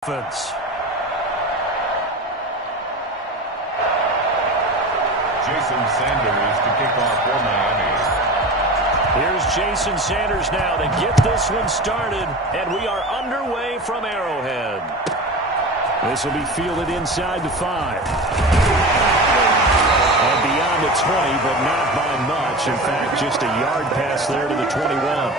Jason Sanders to kick off for Miami. Here's Jason Sanders now to get this one started, and we are underway from Arrowhead. This will be fielded inside the 5. And beyond the 20, but not by much. In fact, just a yard pass there to the 21.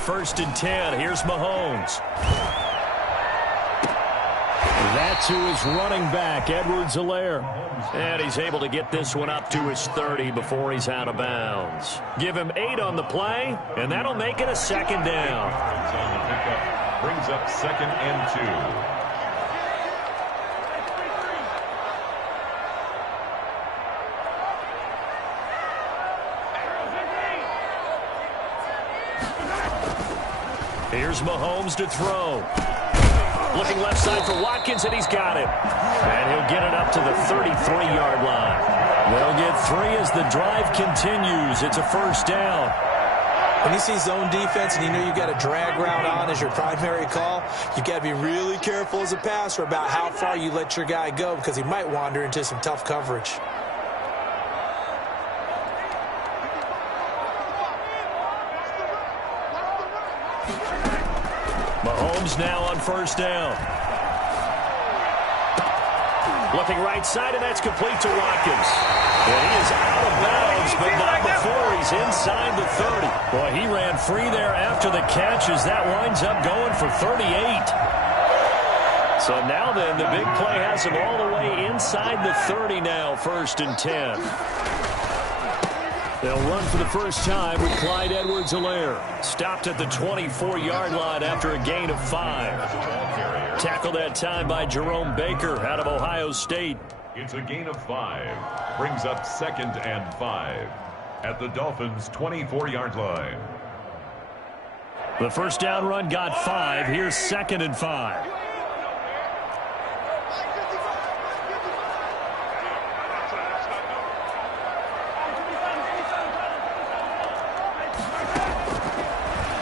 First and 10. Here's Mahomes. That's who is running back, Edwards-Helaire. And he's able to get this one up to his 30 before he's out of bounds. Give him 8 on the play, and that'll make it a second down. On the pickup, brings up second and 2. Here's Mahomes to throw. Looking left side for Watkins, and he's got it. And he'll get it up to the 33-yard line. They'll get 3 as the drive continues. It's a first down. When you see zone defense and you know you got a drag route on as your primary call, you got to be really careful as a passer about how far you let your guy go because he might wander into some tough coverage. Mahomes now on first down. Looking right side, and that's complete to Watkins. And he is out of bounds, but not before he's inside the 30. Boy, he ran free there after the catch as that winds up going for 38. So now then, the big play has him all the way inside the 30 now, first and 10. They'll run for the first time with Clyde Edwards-Helaire. Stopped at the 24-yard line after a gain of 5. Tackled that time by Jerome Baker out of Ohio State. It's a gain of 5. Brings up second and 5 at the Dolphins' 24-yard line. The first down run got 5. Here's second and 5.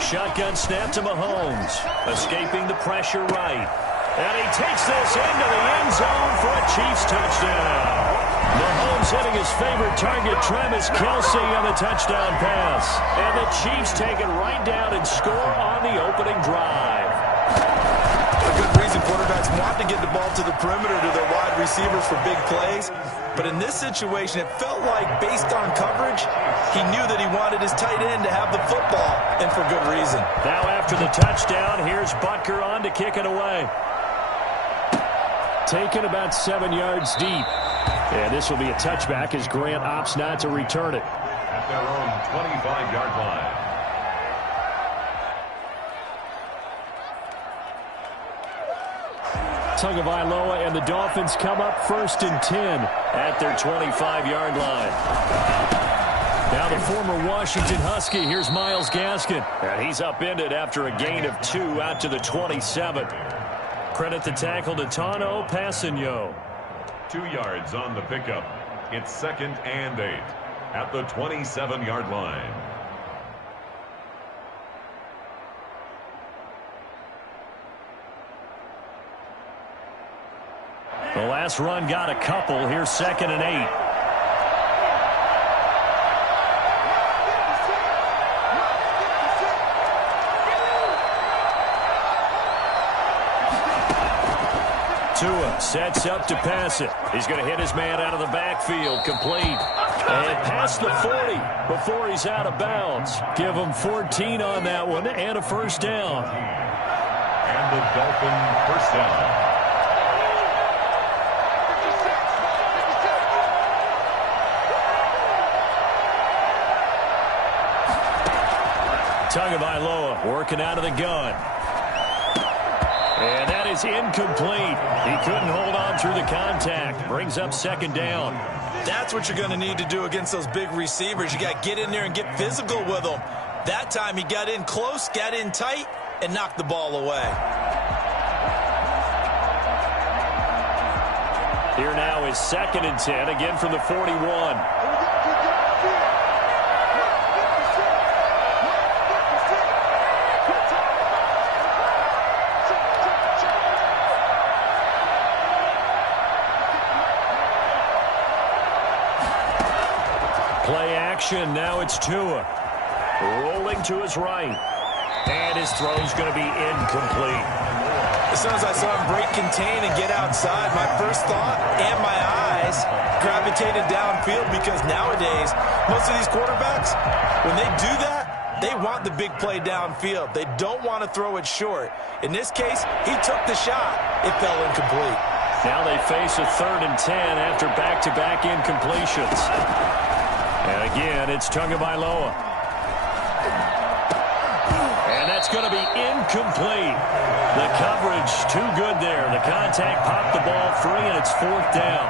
Shotgun snap to Mahomes. Escaping the pressure right. And he takes this into the end zone for a Chiefs touchdown. Mahomes hitting his favorite target, Travis Kelce, on the touchdown pass. And the Chiefs take it right down and score on the opening drive. A good reason quarterbacks want to get the ball to the perimeter to their wide receivers for big plays. But in this situation, it felt like, based on coverage, he knew that he wanted his tight end to have the football, and for good reason. Now after the touchdown, here's Butker on to kick it away. Taken about 7 yards deep. And this will be a touchback as Grant opts not to return it. At their own 25-yard line. Tagovailoa and the Dolphins come up first and 10 at their 25-yard line. Now the former Washington Husky, here's Myles Gaskin. And he's upended after a gain of 2 out to the 27. Credit the tackle to Tano Passigno. 2 yards on the pickup. It's second and 8 at the 27-yard line. The last run got a couple. Here's second and 8. Tua sets up to pass it. He's going to hit his man out of the backfield. Complete. And past the 40 before he's out of bounds. Give him 14 on that one and a first down. And the Dolphin first down. Tagovailoa working out of the gun. And that is incomplete. He couldn't hold on through the contact. Brings up second down. That's what you're going to need to do against those big receivers. You got to get in there and get physical with them. That time he got in close, got in tight, and knocked the ball away. Here now is 2nd and 10, again from the 41. Play action, now it's Tua. Rolling to his right. And his throw's going to be incomplete. As soon as I saw him break contain and get outside, my first thought and my eyes gravitated downfield, because nowadays, most of these quarterbacks, when they do that, they want the big play downfield. They don't want to throw it short. In this case, he took the shot. It fell incomplete. Now they face a 3rd and 10 after back-to-back incompletions. And again, it's Tagovailoa. And that's going to be incomplete. The coverage too good there. The contact popped the ball free, and it's 4th down.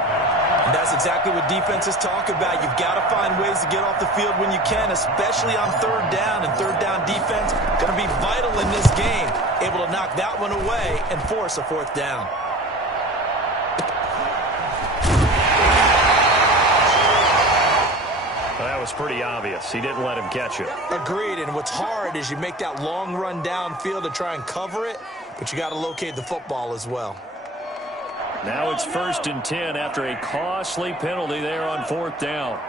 And that's exactly what defenses talk about. You've got to find ways to get off the field when you can, especially on 3rd down. And 3rd down defense going to be vital in this game. Able to knock that one away and force a 4th down. That was pretty obvious. He didn't let him catch it. Agreed, and what's hard is you make that long run downfield to try and cover it, but you got to locate the football as well. Now it's 1st and 10 after a costly penalty there on 4th down.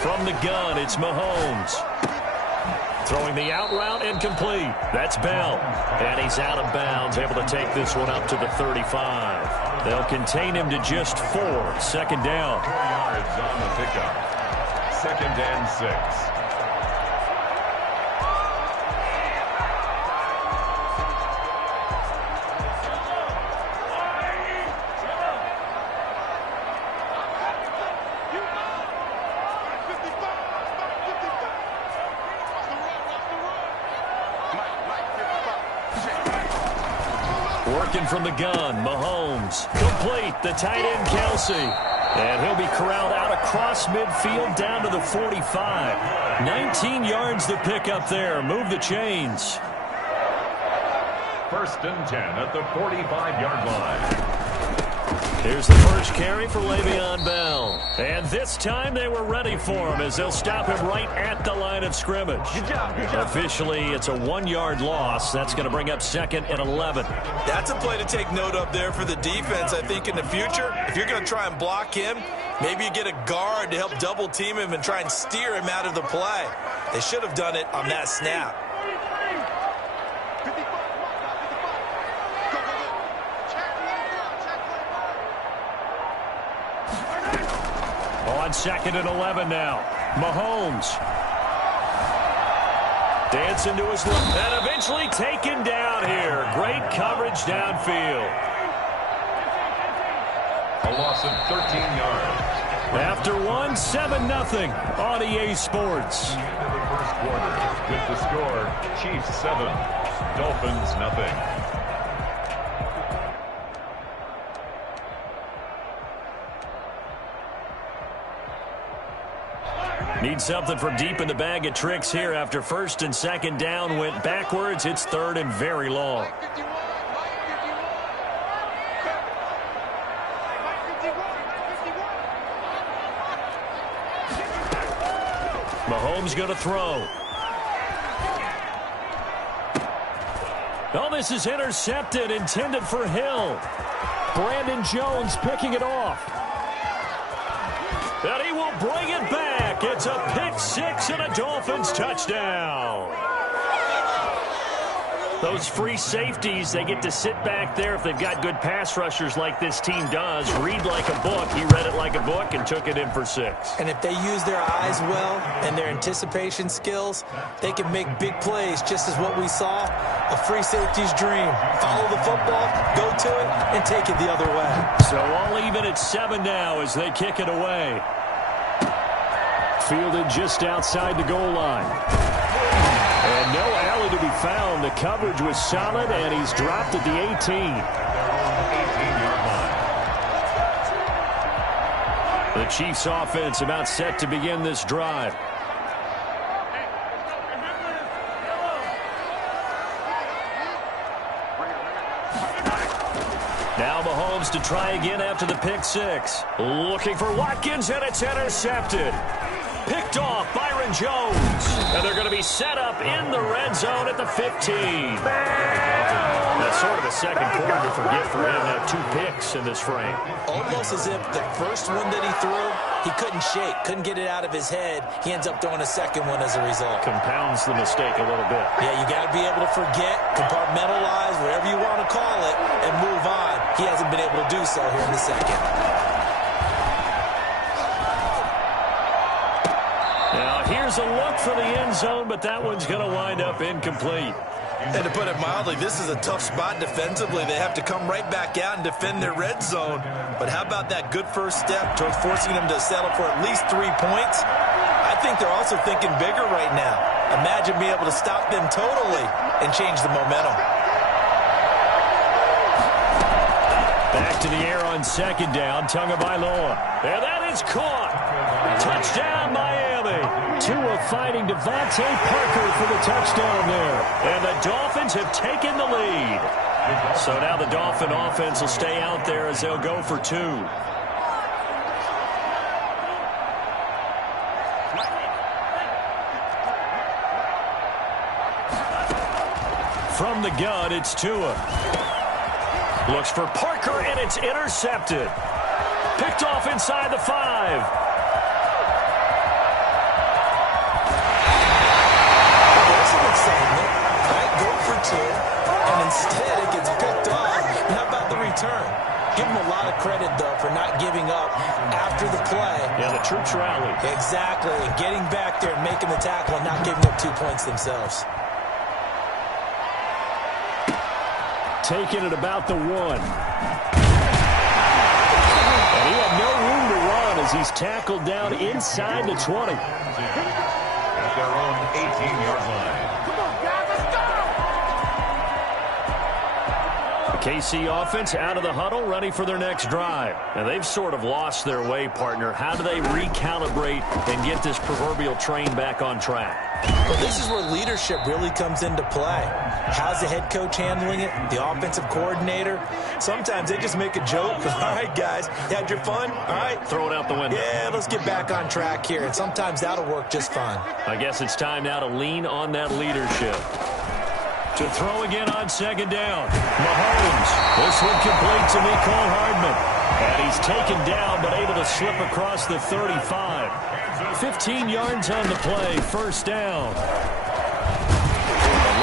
From the gun, it's Mahomes. Throwing the out route, incomplete. That's Bell. And he's out of bounds, able to take this one up to the 35. They'll contain him to just 4. 2nd down. 4 yards on the pickup. 2nd and 6. Working from the gun, Mahomes. Complete, the tight end, Kelsey. And he'll be corralled out across midfield down to the 45. 19 yards to pick up there. Move the chains. 1st and 10 at the 45-yard line. Here's the first carry for Le'Veon Bell. And this time they were ready for him as they'll stop him right at the line of scrimmage. Good job. Officially, it's a 1-yard loss. That's going to bring up 2nd and 11. That's a play to take note of there for the defense. I think in the future, if you're going to try and block him, maybe you get a guard to help double team him and try and steer him out of the play. They should have done it on that snap. On 2nd and 11 now. Mahomes. Dancing to his left. And eventually taken down here. Great coverage downfield. A loss of 13 yards. After one, 7-0 on EA Sports. Into the first quarter with the score, Chiefs 7, Dolphins 0. Need something from deep in the bag of tricks here after 1st and 2nd down went backwards. It's 3rd and very long. Mahomes going to throw. Oh, this is intercepted, intended for Hill. Brandon Jones picking it off. And he will bring it back. It's a pick 6 and a Dolphins touchdown. Those these free safeties, they get to sit back there if they've got good pass rushers like this team does. Read like a book. He read it like a book and took it in for 6. And if they use their eyes well and their anticipation skills, they can make big plays, just as what we saw. A free safety's dream. Follow the football, go to it, and take it the other way. So all even at 7 now as they kick it away. Fielded just outside the goal line. And no alley to be found. The coverage was solid, and he's dropped at the 18. The Chiefs offense about set to begin this drive. Now Mahomes to try again after the pick 6. Looking for Watkins, and it's intercepted. Picked off Byron Jones. And they're going to be set up in the red zone at the 15. That's sort of a second quarter to forget for him. Now 2 picks in this frame. Almost as if the first one that he threw, he couldn't shake, couldn't get it out of his head. He ends up throwing a second one as a result. Compounds the mistake a little bit. Yeah, you got to be able to forget, compartmentalize, whatever you want to call it, and move on. He hasn't been able to do so here in the second. Now here's a look for the end zone, but that one's going to wind up incomplete. And to put it mildly, this is a tough spot defensively. They have to come right back out and defend their red zone. But how about that good first step towards forcing them to settle for at least 3 points? I think they're also thinking bigger right now. Imagine being able to stop them totally and change the momentum. Back to the air on second down. Tagovailoa. And that is caught. Touchdown, Miami. Tua fighting Devontae Parker for the touchdown there. And the Dolphins have taken the lead. So now the Dolphin offense will stay out there as they'll go for 2. From the gun, it's Tua. Looks for Parker, and it's intercepted. Picked off inside the 5. There's some excitement. Right, go for 2, and instead it gets picked off. And how about the return? Give him a lot of credit, though, for not giving up after the play. Yeah, the troops rallied. Exactly, and getting back there and making the tackle and not giving up 2 points themselves. Taken at about the 1. And he had no room to run as he's tackled down inside the 20. At their own 18-yard line. The KC offense out of the huddle, ready for their next drive. And they've sort of lost their way, partner. How do they recalibrate and get this proverbial train back on track? Well, this is where leadership really comes into play. How's the head coach handling it? The offensive coordinator? Sometimes they just make a joke. All right, guys, you had your fun? All right. Throw it out the window. Yeah, let's get back on track here. And sometimes that'll work just fine. I guess it's time now to lean on that leadership. To throw again on second down. Mahomes. This one complete to Mecole Hardman. And he's taken down but able to slip across the 35. 15 yards on the play. First down. The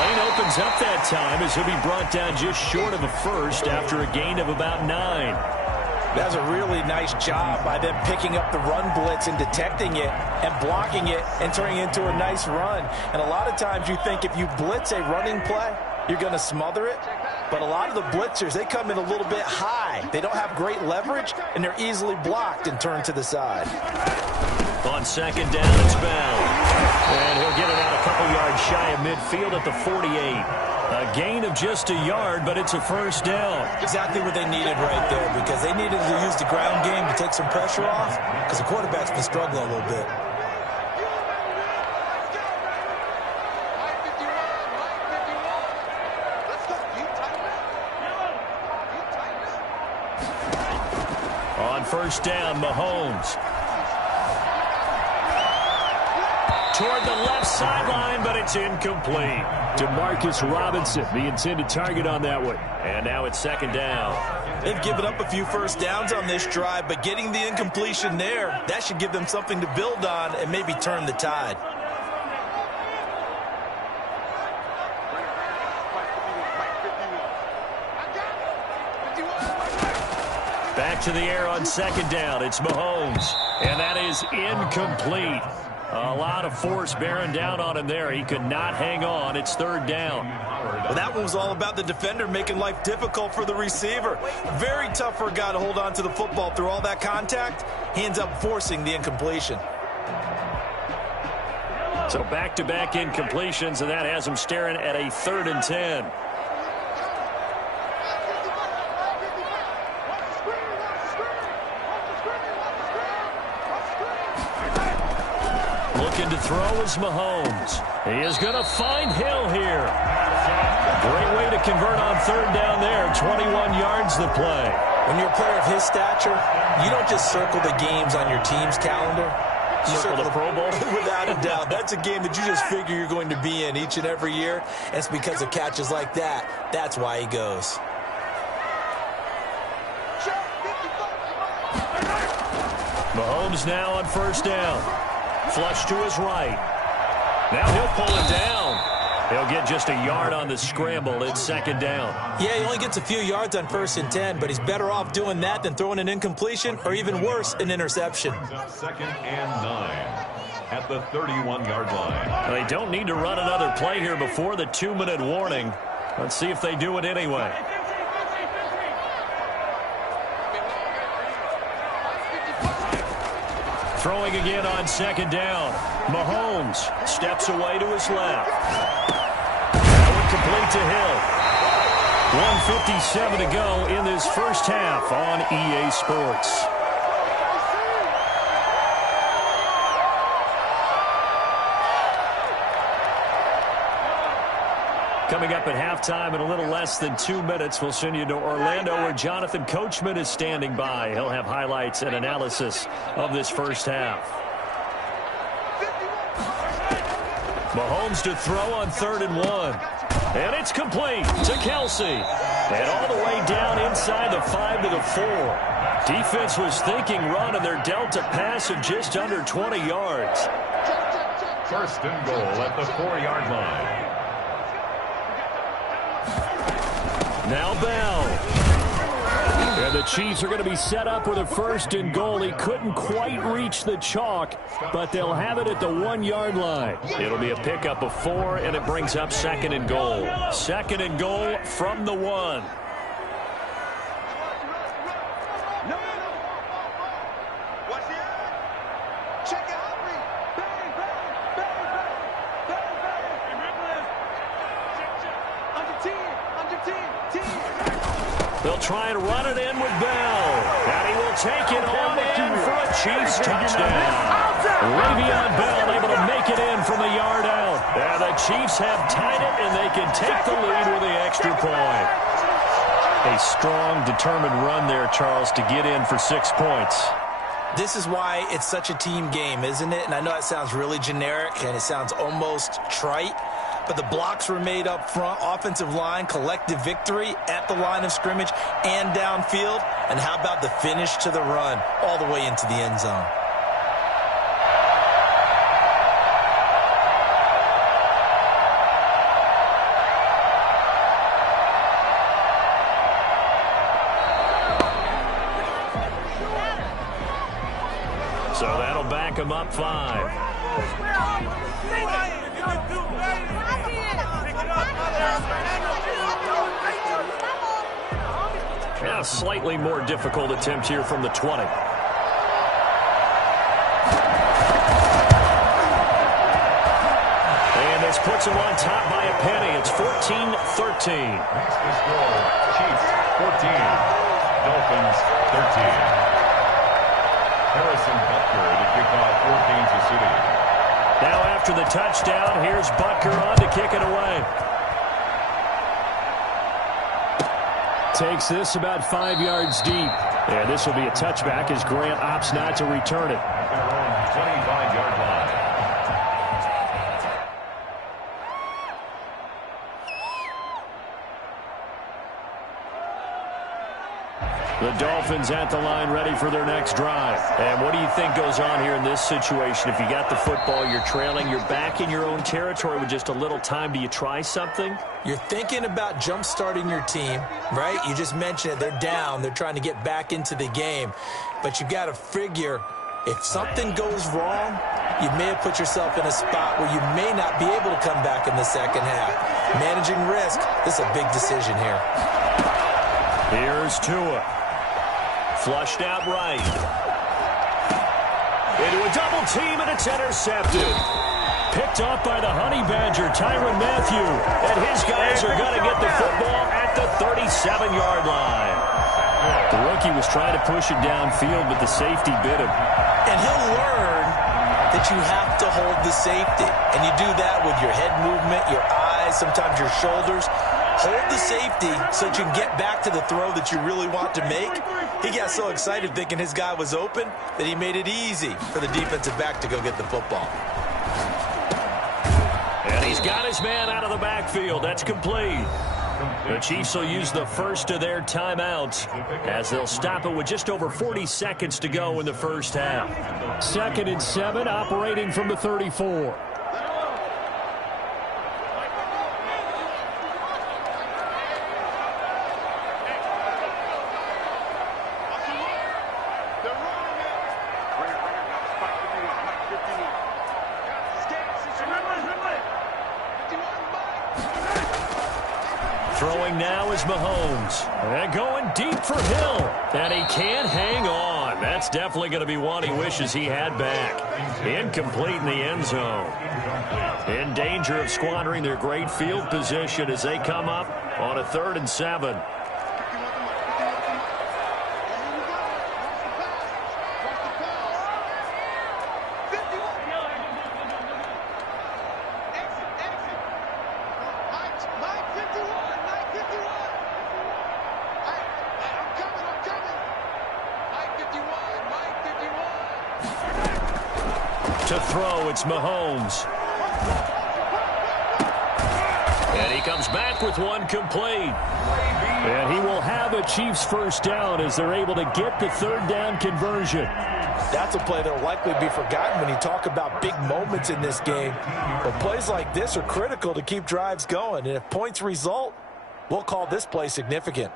lane opens up that time as he'll be brought down just short of a first after a gain of about 9. That's a really nice job by them picking up the run blitz and detecting it and blocking it and turning it into a nice run. And a lot of times you think if you blitz a running play, you're going to smother it. But a lot of the blitzers, they come in a little bit high. They don't have great leverage, and they're easily blocked and turned to the side. On second down, it's Bell. And he'll get it out a couple yards shy of midfield at the 48. A gain of just a yard, but it's a first down. Exactly what they needed right there, because they needed to use the ground game to take some pressure off, because the quarterback's been struggling a little bit. On first down, Mahomes. Toward the left sideline, but it's incomplete. Demarcus Robinson, the intended target on that one. And now it's second down. They've given up a few first downs on this drive, but getting the incompletion there, that should give them something to build on and maybe turn the tide. Back to the air on second down. It's Mahomes. And that is incomplete. A lot of force bearing down on him there. He could not hang on. It's third down. Well, that one was all about the defender making life difficult for the receiver. Very tough for a guy to hold on to the football through all that contact. He ends up forcing the incompletion. So back-to-back incompletions, and that has him staring at a 3rd and 10. Looking to throw is Mahomes. He is going to find Hill here. Great way to convert on 3rd down there. 21 yards the play. When you're a player of his stature, you don't just circle the games on your team's calendar. You circle the Pro Bowl? Without a doubt. That's a game that you just figure you're going to be in each and every year. And it's because of catches like that. That's why he goes. Mahomes now on 1st down. Flush to his right. Now he'll pull it down. He'll get just a yard on the scramble. It's 2nd down. Yeah, he only gets a few yards on 1st and 10, but he's better off doing that than throwing an incompletion or even worse, an interception. 2nd and 9 at the 31-yard line. They don't need to run another play here before the 2-minute warning. Let's see if they do it anyway. Throwing again on 2nd down. Mahomes steps away to his left. That one complete to Hill. 1:57 to go in this first half on EA Sports. Coming up at halftime in a little less than 2 minutes, we'll send you to Orlando where Jonathan Coachman is standing by. He'll have highlights and analysis of this first half. Mahomes to throw on 3rd and 1. And it's complete to Kelsey. And all the way down inside the 5 to the 4. Defense was thinking run, and they're dealt a pass of just under 20 yards. 1st and goal at the 4-yard line. Now Bell. And the Chiefs are going to be set up with a 1st and goal. He couldn't quite reach the chalk, but they'll have it at the 1-yard line. It'll be a pickup of 4, and it brings up 2nd and goal. 2nd and goal from the 1. They'll try and run it in with Bell. And he will take it on in for a Chiefs touchdown. Le'Veon Bell able to make it in from the yard out. And the Chiefs have tied it, and they can take the lead with the extra point. A strong, determined run there, Charles, to get in for 6 points. This is why it's such a team game, isn't it? And I know it sounds really generic, and it sounds almost trite. But the blocks were made up front, offensive line, collective victory at the line of scrimmage and downfield. And how about the finish to the run all the way into the end zone? So that'll back him up 5. Yeah, slightly more difficult attempt here from the 20. And this puts him on top by a penny. It's 14-13. Makes the score Chiefs 14, Dolphins 13. Harrison Butker to kick off for Kansas City. Now after the touchdown, here's Butker on to kick it away. Takes this about 5 yards deep. And this will be a touchback as Grant opts not to return it. At their own 25-yard line. The The Dolphins at the line ready for their next drive. And what do you think goes on here in this situation? If you got the football, you're trailing, you're back in your own territory with just a little time. Do you try something? You're thinking about jump-starting your team, right? You just mentioned it. They're down. They're trying to get back into the game. But you got to figure if something goes wrong, you may have put yourself in a spot where you may not be able to come back in the second half. Managing risk, this is a big decision here. Here's Tua. Flushed out right. Into a double team, and it's intercepted. Picked off by the Honey Badger, Tyrann Mathieu. And his guys are going to get the football at the 37-yard line. The rookie was trying to push it downfield, but the safety bit him. And he'll learn that you have to hold the safety. And you do that with your head movement, your eyes, sometimes your shoulders. Hold the safety so that you can get back to the throw that you really want to make. He got so excited thinking his guy was open that he made it easy for the defensive back to go get the football. And he's got his man out of the backfield. That's complete. The Chiefs will use the first of their timeouts as they'll stop it with just over 40 seconds to go in the first half. 2nd and 7, operating from the 34. Throwing now is Mahomes. And going deep for Hill. And he can't hang on. That's definitely going to be one he wishes he had back. Incomplete in the end zone. In danger of squandering their great field position as they come up on a 3rd and 7. To throw, it's Mahomes. And he comes back with one complete. And he will have a Chiefs first down as they're able to get the 3rd down conversion. That's a play that will likely be forgotten when you talk about big moments in this game. But plays like this are critical to keep drives going. And if points result, we'll call this play significant.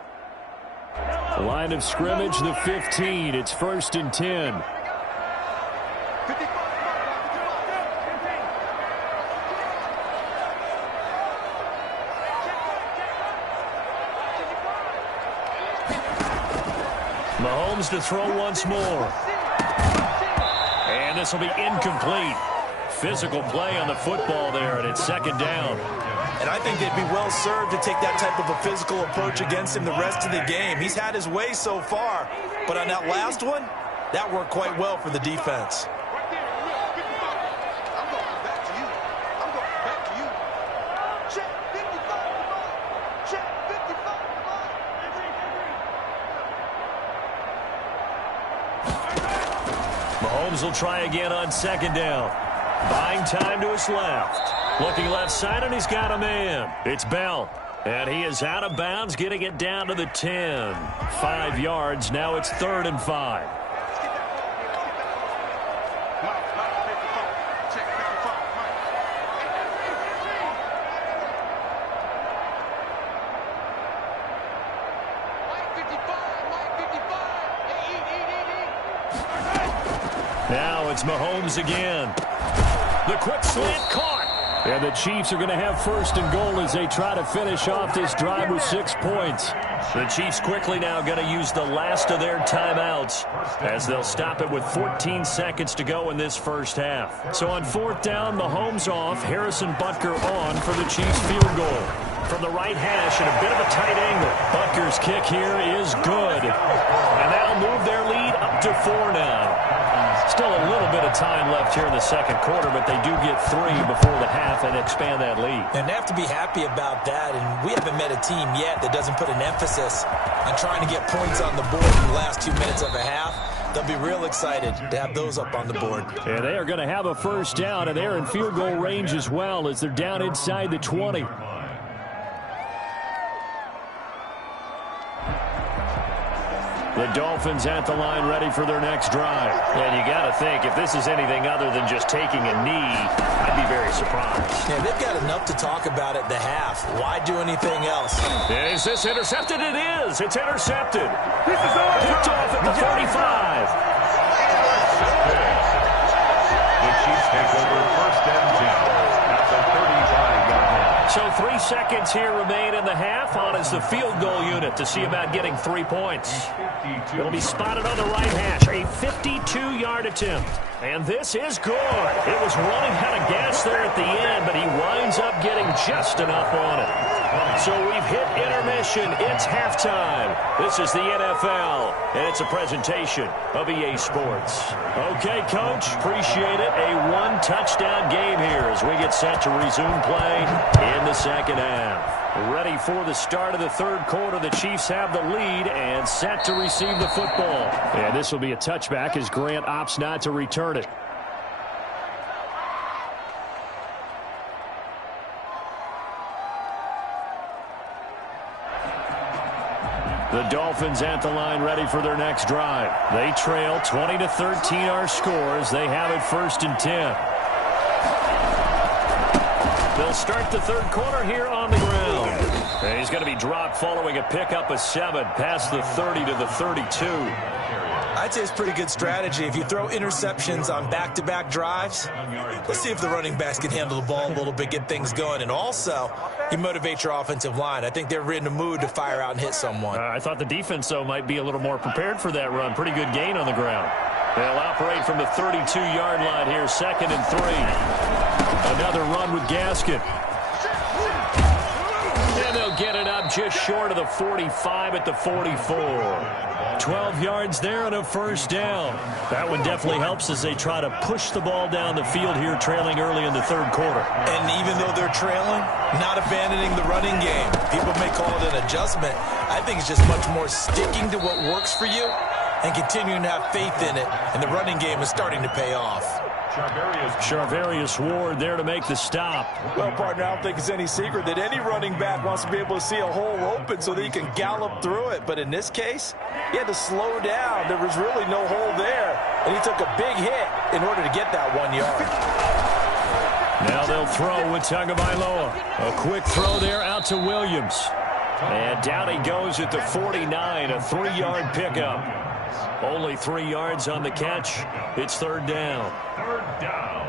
Line of scrimmage, the 15. It's 1st and 10. Mahomes to throw once more. And this will be incomplete. Physical play on the football there, and it's 2nd down. And I think they'd be well served to take that type of a physical approach against him the rest of the game. He's had his way so far, but on that last one, that worked quite well for the defense. Mahomes will try again on 2nd down. Buying time to his left. Looking left side, and he's got a man. It's Bell. And he is out of bounds, getting it down to the 10. 5 yards. Now it's 3rd and 5. Now it's Mahomes again. The quick slant caught. And the Chiefs are going to have 1st and goal as they try to finish off this drive with 6 points. The Chiefs quickly now going to use the last of their timeouts as they'll stop it with 14 seconds to go in this first half. So on 4th down, Mahomes off, Harrison Butker on for the Chiefs field goal. From the right hash and a bit of a tight angle. Butker's kick here is good. And that'll move their lead up to 4 now. Still a little bit of time left here in the 2nd quarter, but they do get 3 before the half and expand that lead. And they have to be happy about that, and we haven't met a team yet that doesn't put an emphasis on trying to get points on the board in the last 2 minutes of a half. They'll be real excited to have those up on the board. And they are going to have a first down, and they're in field goal range as well as they're down inside the 20. The Dolphins at the line ready for their next drive. And you got to think, if this is anything other than just taking a knee, I'd be very surprised. Yeah, they've got enough to talk about at the half. Why do anything else? Is this intercepted? It is. It's intercepted. This is picked off at the 45. The Chiefs take over first and 10 at the 35-yard line. So 3 seconds here remain in the half. On is the field goal unit to see about getting 3 points. It'll be spotted on the right hash. A 52-yard attempt. And this is good. It was running out of gas there at the end, but he winds up getting just enough on it. So we've hit intermission. It's halftime. This is the NFL, and it's a presentation of EA Sports. Okay, Coach, appreciate it. A one-touchdown game here as we get set to resume play in the second half. Ready for the start of the third quarter. The Chiefs have the lead and set to receive the football. And this will be a touchback as Grant opts not to return it. The Dolphins at the line ready for their next drive. They trail 20-13 our scores. They have it first and 10. They'll start the third quarter here on the ground. And he's going to be dropped following a pickup of 7 past the 30 to the 32. I'd say it's pretty good strategy. If you throw interceptions on back-to-back drives, let's see if the running backs can handle the ball a little bit, get things going. And also, you motivate your offensive line. I think they're in the mood to fire out and hit someone. I thought the defense, though, might be a little more prepared for that run. Pretty good gain on the ground. They'll operate from the 32-yard line here, 2nd and 3. Another run with Gaskin. And they'll get it up just short of the 45 at the 44. 12 yards there and a first down. That one definitely helps as they try to push the ball down the field here, trailing early in the third quarter. And even though they're trailing, not abandoning the running game. People may call it an adjustment. I think it's just much more sticking to what works for you and continuing to have faith in it. And the running game is starting to pay off. Charvarius Ward there to make the stop. Well, partner, I don't think it's any secret that any running back wants to be able to see a hole open so that he can gallop through it. But in this case, he had to slow down. There was really no hole there, and he took a big hit in order to get that 1 yard. Now they'll throw with Tagovailoa. A quick throw there out to Williams. And down he goes at the 49, a 3-yard pickup. Only 3 yards on the catch. It's third down. Third down.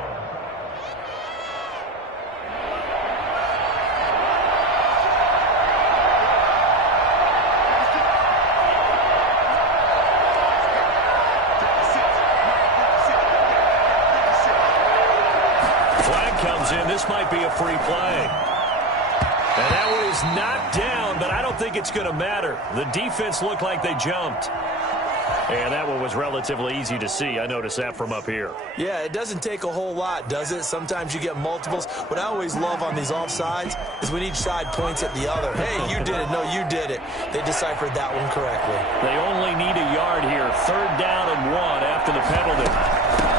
Flag comes in. This might be a free play. And that one is knocked down, but I don't think it's going to matter. The defense looked like they jumped. And that one was relatively easy to see. I noticed that from up here. Yeah, it doesn't take a whole lot, does it? Sometimes you get multiples. What I always love on these offsides is when each side points at the other. Hey, you did it. No, you did it. They deciphered that one correctly. They only need a yard here. Third down and 1 after the penalty.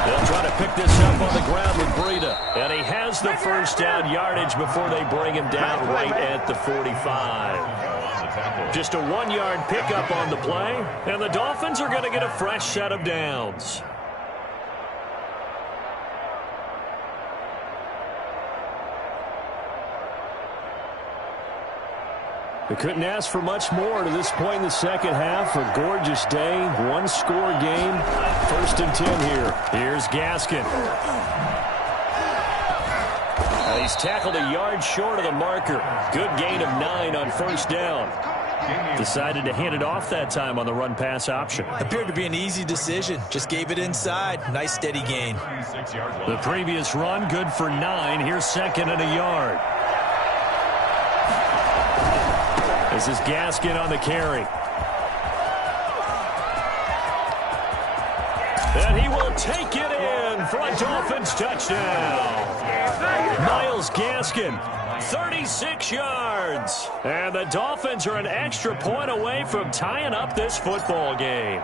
They'll try to pick this up on the ground with Breida. And he has the first down yardage before they bring him down right at the 45. Just a 1-yard pickup on the play, and the Dolphins are going to get a fresh set of downs. They couldn't ask for much more to this point in the second half. A gorgeous day, 1-score game. First and 10 here. Here's Gaskin. He's tackled a yard short of the marker. Good gain of 9 on first down. Decided to hand it off that time on the run-pass option. Appeared to be an easy decision. Just gave it inside. Nice steady gain. The previous run, good for 9. Here's 2nd and a yard. This is Gaskin on the carry. And he will take it in for a Dolphins touchdown. Myles Gaskin, 36 yards. And the Dolphins are an extra point away from tying up this football game.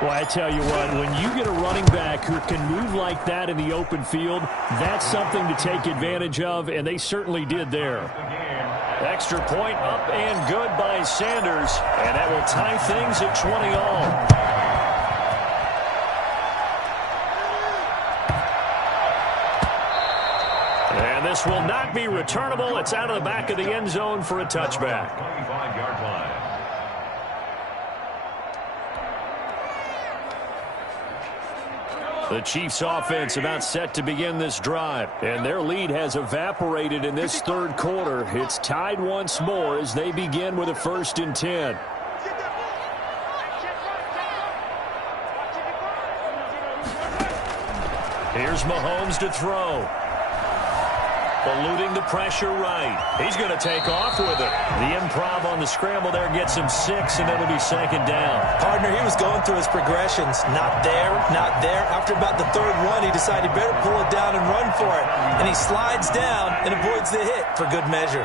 Well, I tell you what, when you get a running back who can move like that in the open field, that's something to take advantage of, and they certainly did there. Extra point up and good by Sanders. And that will tie things at 20 all. And this will not be returnable. It's out of the back of the end zone for a touchback. 25-yard line. The Chiefs offense about set to begin this drive, and their lead has evaporated in this third quarter. It's tied once more as they begin with a 1st and 10. Here's Mahomes to throw. Eluding the pressure right. He's going to take off with it. The improv on the scramble there gets him 6, and it'll be 2nd down. Partner, he was going through his progressions. Not there, not there. After about the 3rd run, he decided he better pull it down and run for it. And he slides down and avoids the hit for good measure.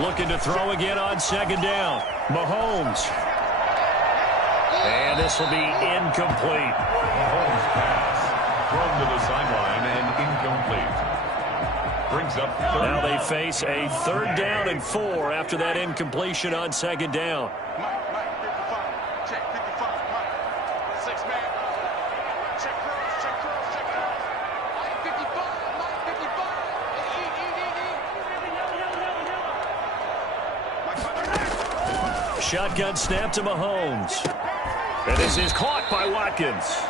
Looking to throw again on 2nd down. Mahomes. And this will be incomplete. Mahomes pass. Thrown to the sideline and incomplete. Brings up 3rd. Now they face a 3rd down and 4 after that incompletion on 2nd down. Mike, 55. Check 55. Mike. 6 man. Check cross. Check cross. Check cross. Mike 55. Mike 55. Shotgun snap to Mahomes. And this is caught by Watkins.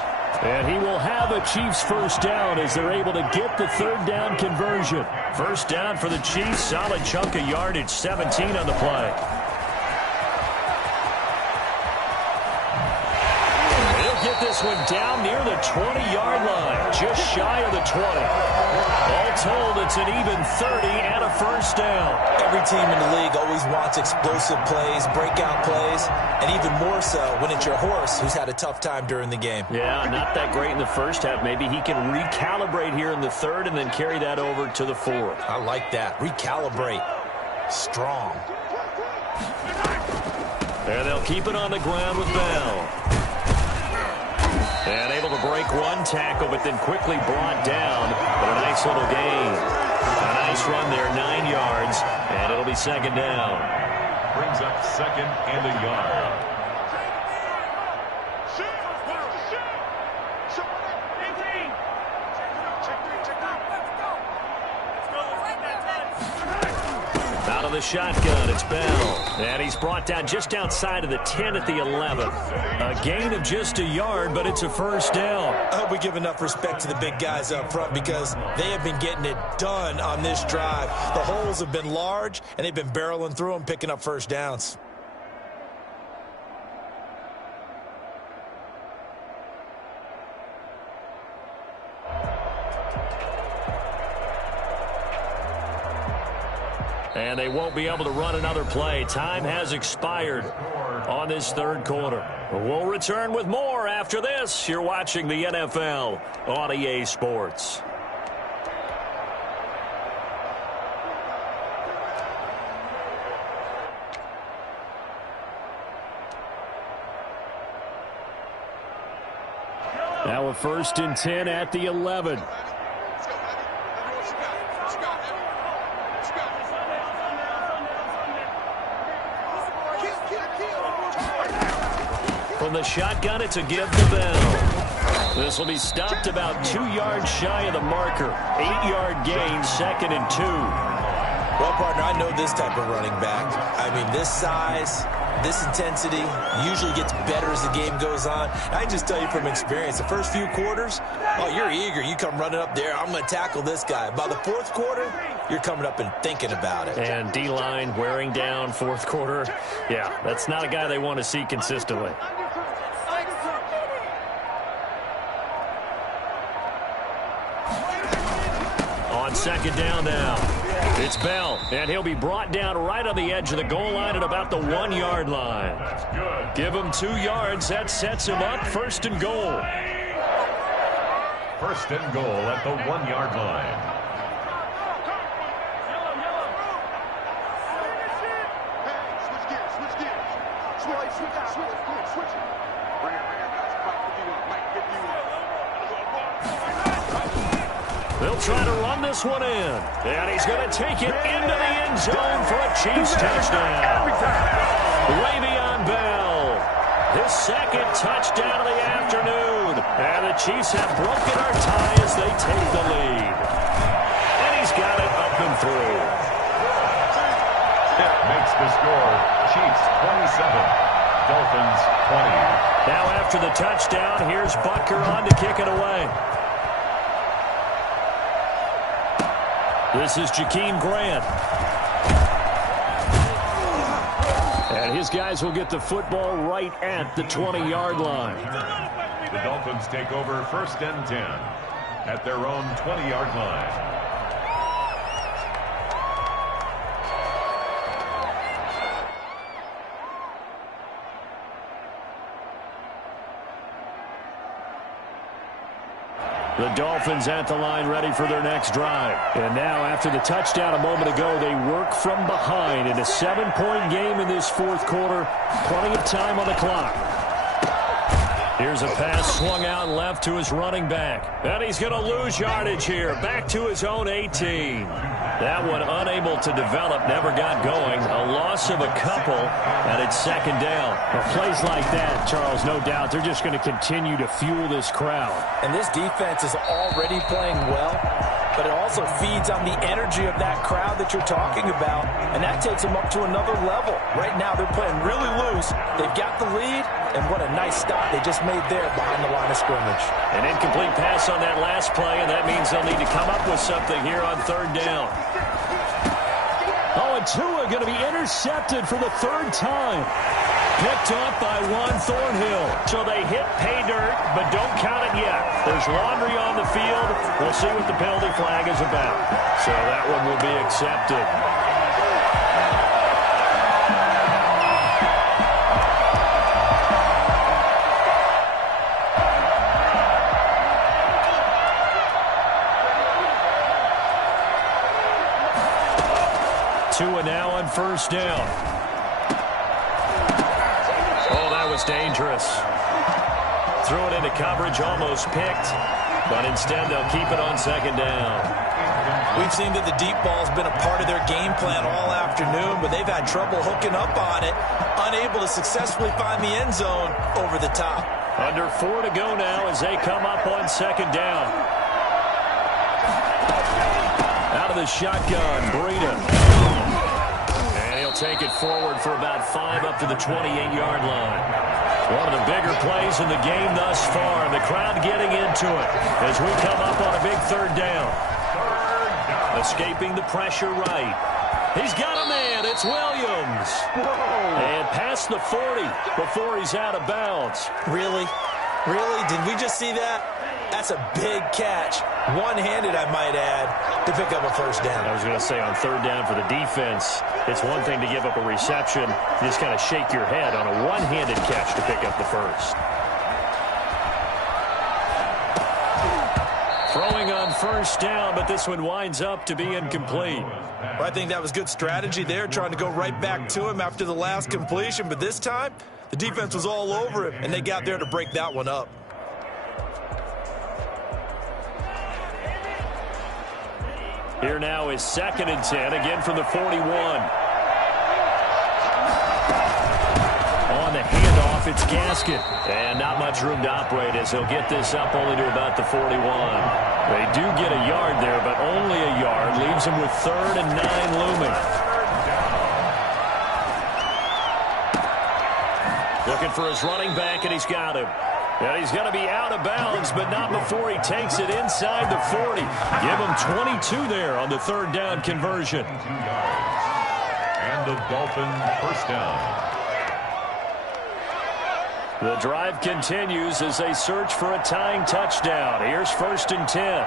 And he will have a Chiefs 1st down as they're able to get the 3rd down conversion. 1st down for the Chiefs. Solid chunk of yardage. 17 on the play. They'll get this one down near the 20-yard line. Just shy of the 20. All told, it's an even 30 and a 1st down. Every team in the league always wants explosive plays, breakout plays, and even more so when it's your horse who's had a tough time during the game. Yeah, not that great in the 1st half. Maybe he can recalibrate here in the 3rd and then carry that over to the 4th. I like that. Recalibrate. Strong. And they'll keep it on the ground with Bell. And able to break one tackle, but then quickly brought down. But a nice little gain. A nice run there, 9 yards, and it'll be 2nd down. Brings up 2nd and a yard. Out of the shotgun, it's Bell. And he's brought down just outside of the 10 at the 11. A gain of just a yard, but it's a 1st down. I hope we give enough respect to the big guys up front because they have been getting it done on this drive. The holes have been large, and they've been barreling through them, picking up 1st downs. And they won't be able to run another play. Time has expired on this 3rd quarter. We'll return with more after this. You're watching the NFL on EA Sports. Now a 1st and 10 at the 11. From the shotgun, it's a give to Bell. This will be stopped about 2 yards shy of the marker. 8-yard gain, 2nd and 2. Well, partner, I know this type of running back. I mean, this size, this intensity usually gets better as the game goes on. I can just tell you from experience, the first few quarters, oh, you're eager. You come running up there, I'm going to tackle this guy. By the 4th quarter, you're coming up and thinking about it. And D-line wearing down 4th quarter. Yeah, that's not a guy they want to see consistently. On 2nd down now. It's Bell, and he'll be brought down right on the edge of the goal line at about the 1-yard line. That's good. Give him 2 yards. That sets him up 1st and goal. 1st and goal at the 1-yard line. Switch. Bring it, guys. 51. Mike 51. They'll try to run this one in. And he's going to take it into the end zone for a Chiefs touchdown. Le'Veon Bell, his second touchdown of the afternoon. And the Chiefs have broken our tie as they take the lead. And he's got it up and through. That makes the score Chiefs 27, Dolphins 20. Now after the touchdown, here's Butker on to kick it away. This is Jakeem Grant. And his guys will get the football right at the 20-yard line. The Dolphins take over 1st and 10 at their own 20-yard line. The Dolphins at the line ready for their next drive. And now after the touchdown a moment ago, they work from behind in a 7-point game in this 4th quarter. Plenty of time on the clock. Here's a pass swung out left to his running back. And he's going to lose yardage here. Back to his own 18. That one unable to develop, never got going. A loss of a couple, and it's 2nd down. Well, plays like that, Charles, no doubt, they're just going to continue to fuel this crowd. And this defense is already playing well, but it also feeds on the energy of that crowd that you're talking about, and that takes them up to another level. Right now, they're playing really loose. They've got the lead, and what a nice stop they just made there behind the line of scrimmage. An incomplete pass on that last play, and that means they'll need to come up with something here on 3rd down. Oh, and Tua going to be intercepted for the 3rd time. Picked up by Juan Thornhill. So they hit pay dirt, but don't count it yet. There's laundry on the field. We'll see what the penalty flag is about. So that one will be accepted. Tua now on 1st down. Oh, that was dangerous. Threw it into coverage, almost picked, but instead they'll keep it on 2nd down. We've seen that the deep ball's been a part of their game plan all afternoon, but they've had trouble hooking up on it, unable to successfully find the end zone over the top. Under 4 to go now as they come up on 2nd down. Out of the shotgun, Breida. Take it forward for about 5 up to the 28-yard line. One of the bigger plays in the game thus far, and the crowd getting into it as we come up on a big 3rd down. Escaping the pressure right. He's got a man. It's Williams. And past the 40 before he's out of bounds. Really? Really? Did we just see that? That's a big catch. One-handed, I might add, to pick up a 1st down. I was going to say on 3rd down for the defense, it's one thing to give up a reception. You just kind of shake your head on a one-handed catch to pick up the 1st. Throwing on 1st down, but this one winds up to be incomplete. Well, I think that was good strategy there, trying to go right back to him after the last completion. But this time, the defense was all over him, and they got there to break that one up. Here now is 2nd and 10, again from the 41. On the handoff, it's Gaskin. And not much room to operate as he'll get this up only to about the 41. They do get a yard there, but only a yard. Leaves him with 3rd and 9 looming. Looking for his running back, and he's got him. And he's going to be out of bounds, but not before he takes it inside the 40. Give him 22 there on the 3rd down conversion. And the Dolphins 1st down. The drive continues as they search for a tying touchdown. Here's 1st and 10.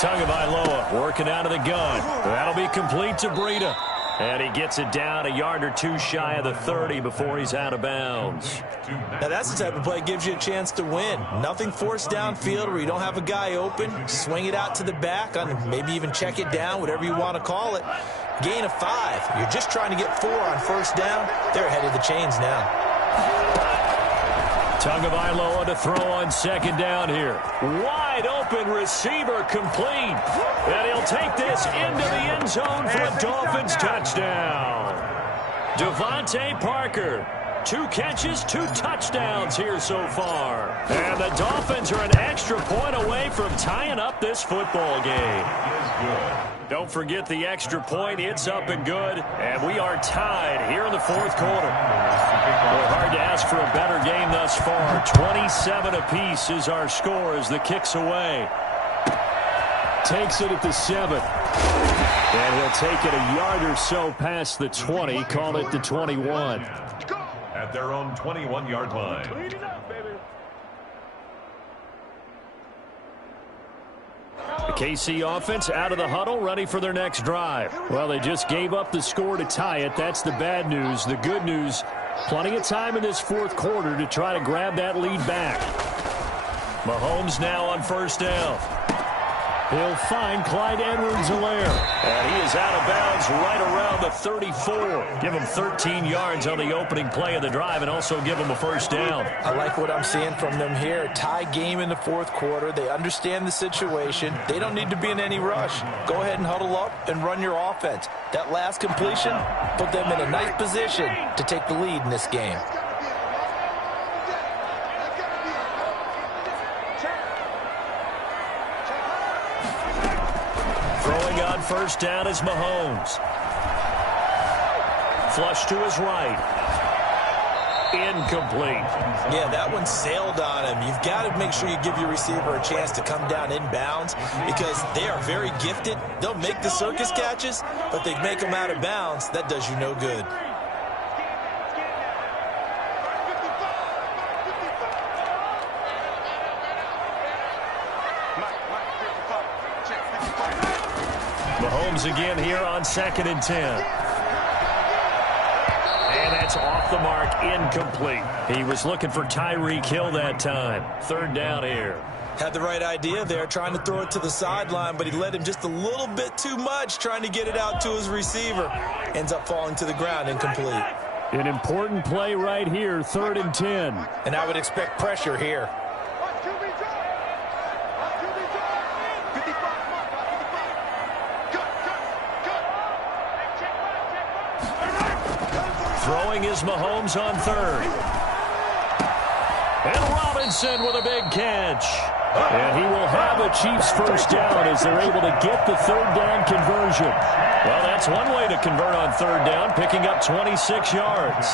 Tagovailoa working out of the gun. That'll be complete to Breida. And he gets it down a yard or two shy of the 30 before he's out of bounds. Now that's the type of play that gives you a chance to win. Nothing forced downfield where you don't have a guy open. Swing it out to the back, maybe even check it down, whatever you want to call it. Gain of 5. You're just trying to get 4 on first down. They're ahead of the chains now. Tagovailoa to throw on second down here. Wide open receiver complete. And he'll take this into the end zone for a Dolphins touchdown. Devontae Parker, 2 catches, 2 touchdowns here so far. And the Dolphins are an extra point away from tying up this football game. Don't forget the extra point. It's up and good. And we are tied here in the fourth quarter. Well, hard to ask for a better game thus far. 27 apiece is our score as the kick's away. Takes it at the 7. And he'll take it a yard or so past the 20. Call it the 21. At their own 21-yard line. The KC offense out of the huddle, ready for their next drive. Well, they just gave up the score to tie it. That's the bad news. The good news, plenty of time in this fourth quarter to try to grab that lead back. Mahomes now on first down. He'll find Clyde Edwards-Helaire. And he is out of bounds right around the 34. Give him 13 yards on the opening play of the drive and also give him a first down. I like what I'm seeing from them here. Tie game in the fourth quarter. They understand the situation. They don't need to be in any rush. Go ahead and huddle up and run your offense. That last completion put them in a nice position to take the lead in this game. On first down is Mahomes. Flush to his right. Incomplete. Yeah, that one sailed on him. You've got to make sure you give your receiver a chance to come down inbounds because they are very gifted. They'll make the circus catches, but they make them out of bounds. That does you no good. Mahomes again here on 2nd and 10. And that's off the mark, incomplete. He was looking for Tyreek Hill that time. 3rd down here. Had the right idea there, trying to throw it to the sideline, but he led him just a little bit too much, trying to get it out to his receiver. Ends up falling to the ground, incomplete. An important play right here, 3rd and 10. And I would expect pressure here. Throwing is Mahomes on 3rd. And Robinson with a big catch. And he will have a Chiefs first down as they're able to get the 3rd down conversion. Well, that's one way to convert on 3rd down, picking up 26 yards.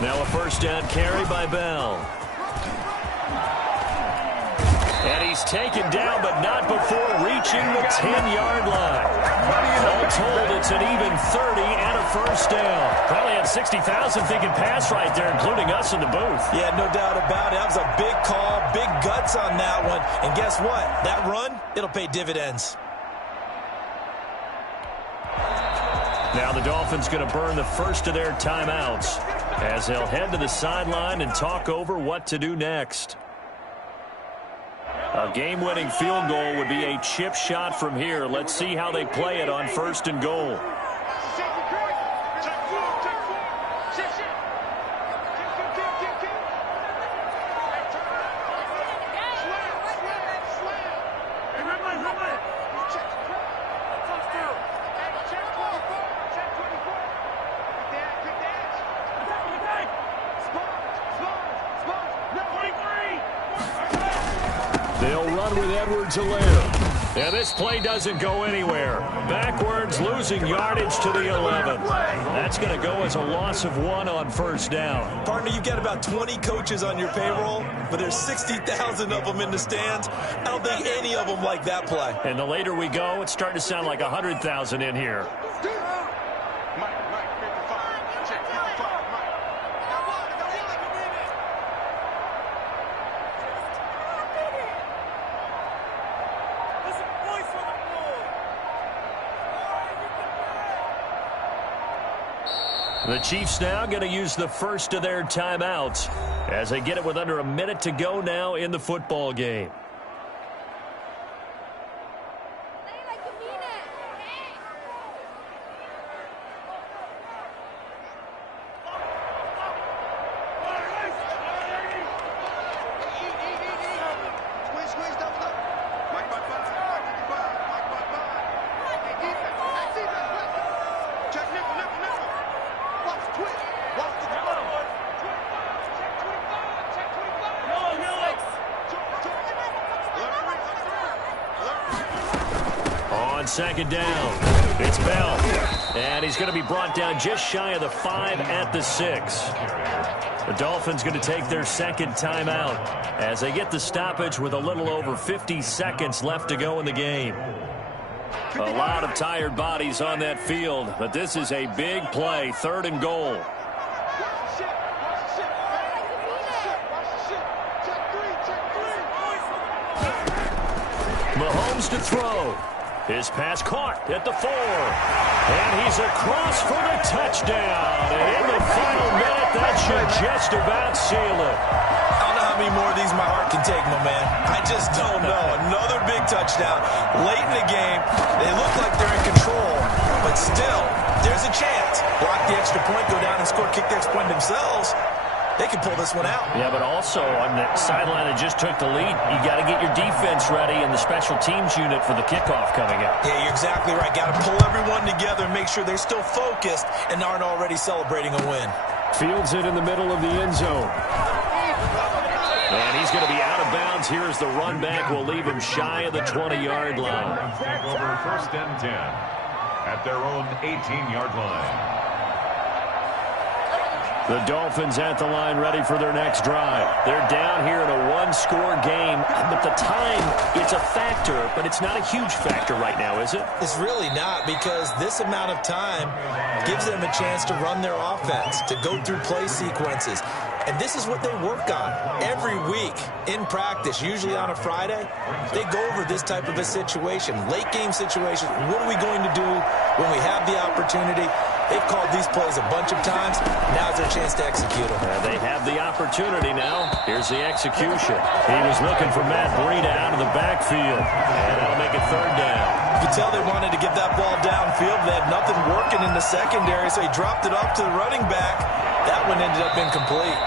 Now a first down carry by Bell. And he's taken down, but not before reaching the 10-yard line. All told, it's an even 30 and a first down. Probably had 60,000 thinking pass right there, including us in the booth. Yeah, no doubt about it. That was a big call, big guts on that one. And guess what? That run, it'll pay dividends. Now the Dolphins going to burn the first of their timeouts as they'll head to the sideline and talk over what to do next. A game-winning field goal would be a chip shot from here. Let's see how they play it on 1st and goal. with Edwards-Helaire. And this play doesn't go anywhere. Backwards, losing yardage to the 11. That's going to go as a loss of 1 on first down. Partner, you've got about 20 coaches on your payroll, but there's 60,000 of them in the stands. I don't think any of them like that play. And the later we go, it's starting to sound like 100,000 in here. The Chiefs now going to use the first of their timeouts as they get it with under a minute to go now in the football game. Second down. It's Bell. And he's going to be brought down just shy of the 5 at the 6. The Dolphins going to take their second timeout as they get the stoppage with a little over 50 seconds left to go in the game. A lot of tired bodies on that field, but this is a big play, 3rd and goal. Mahomes to throw. His pass caught at the 4. And he's across for the touchdown. And in the final minute, that should just about seal it. I don't know how many more of these my heart can take, my man. I just don't know. Another big touchdown. Late in the game, they look like they're in control. But still, there's a chance. Block the extra point, go down and score, kick the extra point themselves. They can pull this one out. Yeah, but also on the sideline that just took the lead, you got to get your defense ready and the special teams unit for the kickoff coming up. Yeah, you're exactly right. Got to pull everyone together and make sure they're still focused and aren't already celebrating a win. Fields it in the middle of the end zone. And he's going to be out of bounds here as the run back will leave him shy of the 20-yard line. Take over 1st and 10 at their own 18-yard line. The Dolphins at the line ready for their next drive. They're down here in a one-score game, but the time, it's a factor, but it's not a huge factor right now, is it? It's really not, because this amount of time gives them a chance to run their offense, to go through play sequences. And this is what they work on every week in practice, usually on a Friday. They go over this type of a situation, late game situation. What are we going to do when we have the opportunity? They've called these plays a bunch of times. Now's their chance to execute them. They have the opportunity now. Here's the execution. He was looking for Matt Breida out of the backfield. And that'll make it 3rd down. You can tell they wanted to get that ball downfield. They had nothing working in the secondary, so he dropped it off to the running back. That one ended up incomplete.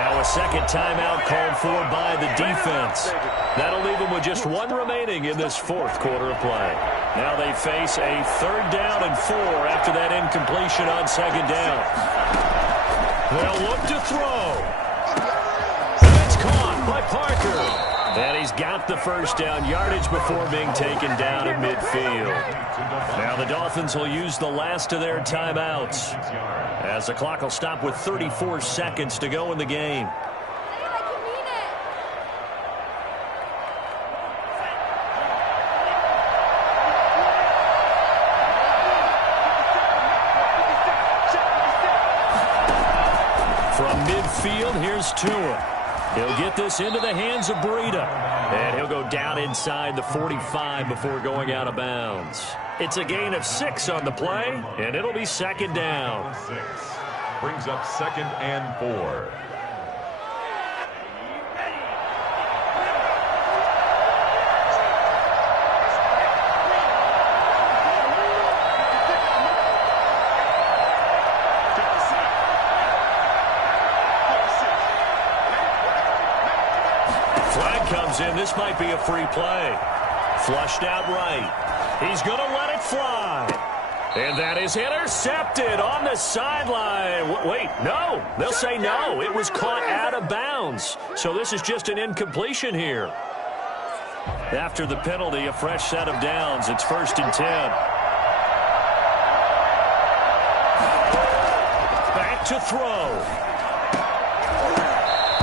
Now a second timeout called for by the defense. That'll leave them with just 1 remaining in this 4th quarter of play. Now they face a 3rd down and 4 after that incompletion on 2nd down. They'll look to throw. And it's caught by Parker. And he's got the first down yardage before being taken down at midfield. Now the Dolphins will use the last of their timeouts as the clock will stop with 34 seconds to go in the game. From midfield, here's Tua. He'll get this into the hands of Breida. And he'll go down inside the 45 before going out of bounds. It's a gain of 6 on the play, and it'll be 2nd down. 6 brings up 2nd and 4. Comes in. This might be a free play. Flushed out right. He's going to let it fly. And that is intercepted on the sideline. Wait, no. They'll say no. It was caught out of bounds. So this is just an incompletion here. After the penalty, a fresh set of downs. It's 1st and 10. Back to throw.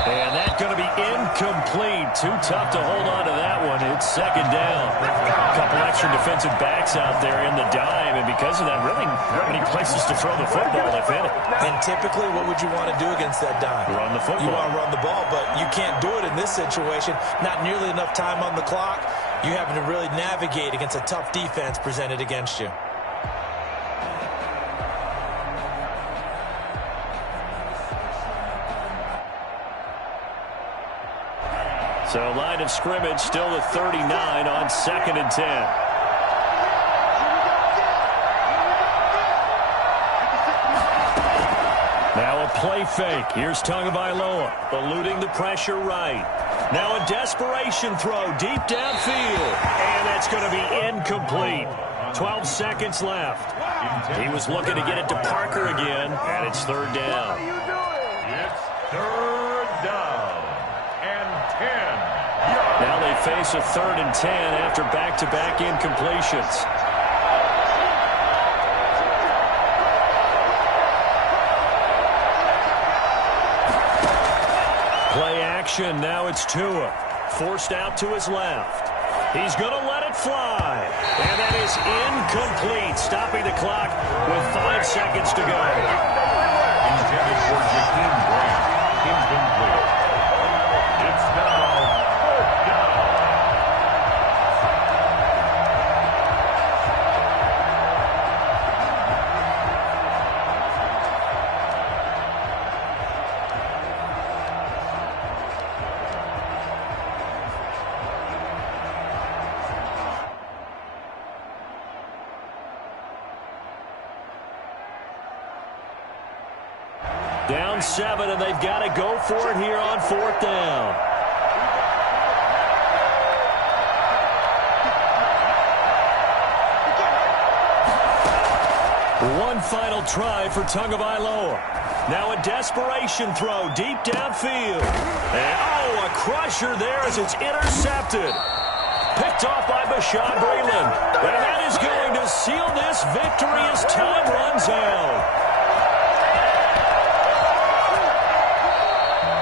And that's going to be incomplete. Too tough to hold on to that one. It's 2nd down. A couple extra defensive backs out there in the dime, and because of that, really not many places to throw the football, if any. And typically, what would you want to do against that dime? Run the football. You want to run the ball, but you can't do it in this situation. Not nearly enough time on the clock. You having to really navigate against a tough defense presented against you. So line of scrimmage still at 39 on 2nd and 10. Now a play fake. Here's Tagovailoa eluding the pressure right. Now a desperation throw deep downfield. And that's going to be incomplete. 12 seconds left. He was looking to get it to Parker again, and it's 3rd down. It's 3rd down. 10. Now they face a 3rd and 10 after back-to-back incompletions. Play action. Now it's Tua. Forced out to his left. He's going to let it fly. And that is incomplete. Stopping the clock with 5 seconds to go. Intended for Jakeem Grant. Incomplete. It's now 4th down. Down 7, and they've got to go for it here on 4th down. One final try for Tagovailoa. Now a desperation throw deep downfield. And, oh, a crusher there as it's intercepted. Picked off by Bashaud Breeland. And that is going to seal this victory as time runs out.